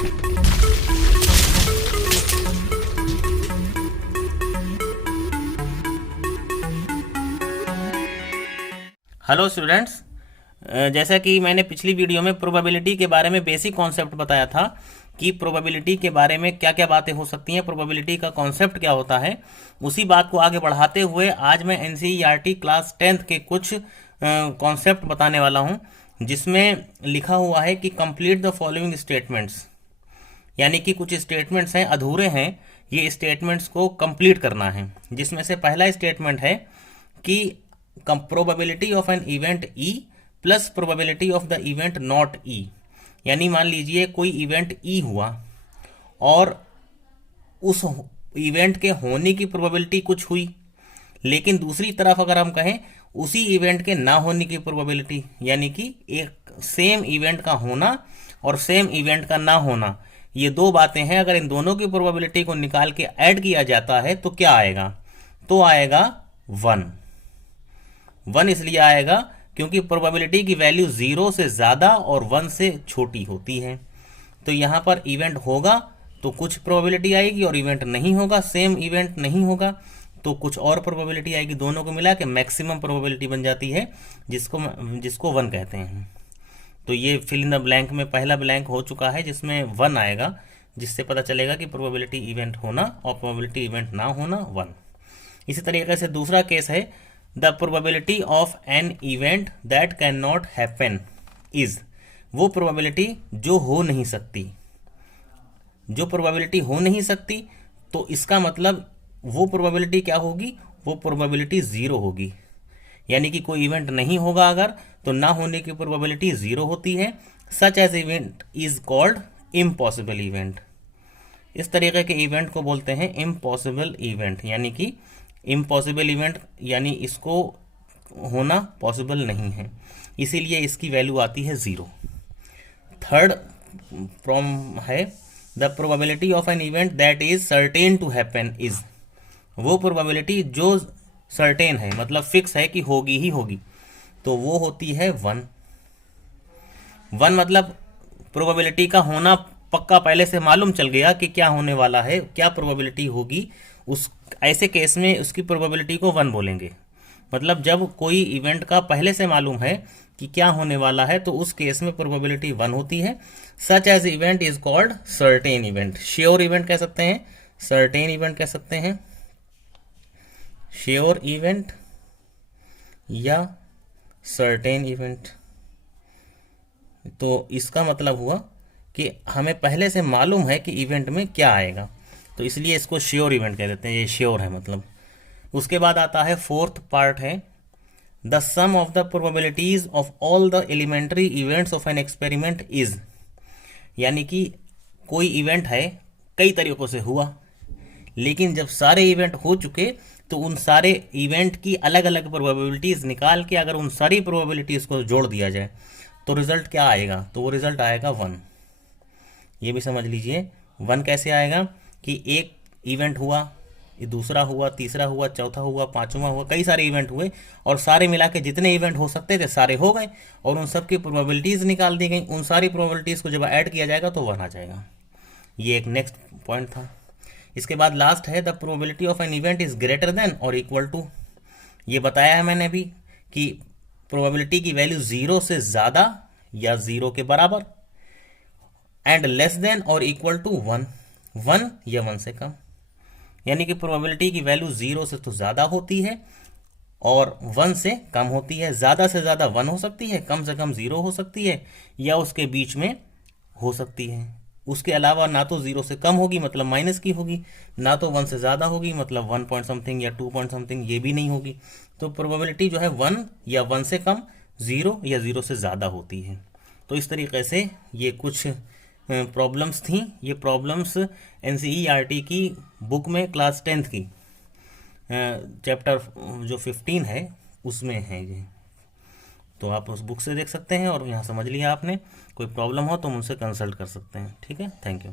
Hello students, जैसा कि मैंने पिछली वीडियो में प्रोबेबिलिटी के बारे में बेसिक कॉन्सेप्ट बताया था कि प्रोबेबिलिटी के बारे में क्या क्या बातें हो सकती हैं, प्रोबेबिलिटी का कॉन्सेप्ट क्या होता है, उसी बात को आगे बढ़ाते हुए आज मैं एनसीईआरटी क्लास 10th के कुछ कॉन्सेप्ट बताने वाला हूं, जिसमें लिखा हुआ है कि कंप्लीट द फॉलोइंग स्टेटमेंट्स, यानी कि कुछ स्टेटमेंट्स हैं अधूरे हैं, ये स्टेटमेंट्स को कंप्लीट करना है। जिसमें से पहला स्टेटमेंट है कि probability of an event E plus probability of the event not E, यानी मान लीजिए कोई इवेंट ई हुआ और उस इवेंट के होने की प्रोबेबिलिटी कुछ हुई, लेकिन दूसरी तरफ अगर हम कहें उसी इवेंट के ना होने की प्रोबेबिलिटी, यानी कि एक सेम इवेंट का होना और सेम इवेंट का ना होना, ये दो बातें हैं। अगर इन दोनों की प्रोबेबिलिटी को निकाल के ऐड किया जाता है तो क्या आएगा? तो आएगा 1 इसलिए आएगा क्योंकि प्रोबेबिलिटी की वैल्यू 0 से ज्यादा और 1 से छोटी होती है। तो यहां पर इवेंट होगा तो कुछ प्रोबेबिलिटी आएगी और इवेंट नहीं होगा, सेम इवेंट नहीं होगा तो कुछ और प्रोबेबिलिटी आएगी। दोनों को मिला के मैक्सिमम प्रोबेबिलिटी बन जाती है, जिसको 1 कहते हैं। तो ये फिल इन द ब्लैंक में पहला ब्लैंक हो चुका है जिसमें 1 आएगा, जिससे पता चलेगा कि प्रोबेबिलिटी इवेंट होना और प्रोबेबिलिटी इवेंट ना होना 1। इसी तरीके से दूसरा केस है the probability of an event that can not happen is, वो प्रोबेबिलिटी जो हो नहीं सकती, जो प्रोबेबिलिटी हो नहीं सकती, तो इसका मतलब वो प्रोबेबिलिटी क्या होगी? वो प्रोबेबिलिटी 0 होगी, यानी कि कोई इवेंट नहीं होगा अगर, तो ना होने की प्रोबेबिलिटी 0 होती है। Such as event is called impossible event. इस तरीके के इवेंट को बोलते हैं इम्पॉसिबल इवेंट, यानी कि इम्पॉसिबल इवेंट यानी इसको होना पॉसिबल नहीं है, इसीलिए इसकी वैल्यू आती है 0। थर्ड प्रॉब्लम है the probability of an event that is certain to happen is, वो प्रोबेबिलिटी जो सर्टेन है, मतलब फिक्स है कि होगी ही होगी, तो वो होती है 1 मतलब प्रोबेबिलिटी का होना पक्का पहले से मालूम चल गया कि क्या होने वाला है, क्या प्रोबेबिलिटी होगी, उस ऐसे केस में उसकी प्रोबेबिलिटी को 1 बोलेंगे। मतलब जब कोई इवेंट का पहले से मालूम है कि क्या होने वाला है तो उस केस में प्रोबेबिलिटी 1 होती है। Such as event is called certain event, sure event कह सकते हैं, सर्टेन इवेंट कह सकते हैं, श्योर इवेंट या सर्टेन इवेंट। तो इसका मतलब हुआ कि हमें पहले से मालूम है कि इवेंट में क्या आएगा, तो इसलिए इसको श्योर इवेंट कह देते हैं, ये श्योर है मतलब। उसके बाद आता है फोर्थ पार्ट है the sum of the probabilities of all the elementary events of an experiment is, यानी कि कोई इवेंट है कई तरीकों से हुआ, लेकिन जब सारे इवेंट हो चुके तो उन सारे इवेंट की अलग अलग प्रोबेबिलिटीज निकाल के अगर उन सारी प्रोबेबिलिटीज को जोड़ दिया जाए तो रिजल्ट क्या आएगा? तो वो रिजल्ट आएगा 1। ये भी समझ लीजिए 1 कैसे आएगा कि एक इवेंट हुआ, दूसरा हुआ, तीसरा हुआ, चौथा हुआ, पांचवा हुआ, कई सारे इवेंट हुए और सारे मिला के जितने इवेंट हो सकते थे सारे हो गए और उन सब की प्रोबेबिलिटीज निकाल दी गई। उन सारी प्रोबेबिलिटीज को जब ऐड किया जाएगा तो 1 आ जाएगा। ये एक नेक्स्ट पॉइंट था। इसके बाद लास्ट है the probability of an event is greater than और इक्वल टू, ये बताया है मैंने अभी कि प्रोबेबिलिटी की वैल्यू 0 से ज्यादा या 0 के बराबर, एंड लेस देन और इक्वल टू 1 या 1 से कम, यानी कि प्रोबेबिलिटी की वैल्यू 0 से तो ज्यादा होती है और 1 से कम होती है। ज्यादा से ज्यादा 1 हो सकती है, कम से कम 0 हो सकती है या उसके बीच में हो सकती है। उसके अलावा ना तो 0 से कम होगी मतलब माइनस की होगी, ना तो 1 से ज्यादा होगी मतलब 1 पॉइंट समथिंग या 2 पॉइंट समथिंग, ये भी नहीं होगी। तो प्रोबेबिलिटी जो है 1 या 1 से कम, 0 या 0 से ज्यादा होती है। तो इस तरीके से ये कुछ प्रॉब्लम्स थी। ये प्रॉब्लम्स एनसीईआरटी की बुक में क्लास 10th की चैप्टर जो 15 है उसमें है ये, तो आप उस बुक से देख सकते हैं और यहाँ समझ लिया आपने। कोई प्रॉब्लम हो तो मुझसे कंसल्ट कर सकते हैं। ठीक है, थैंक यू।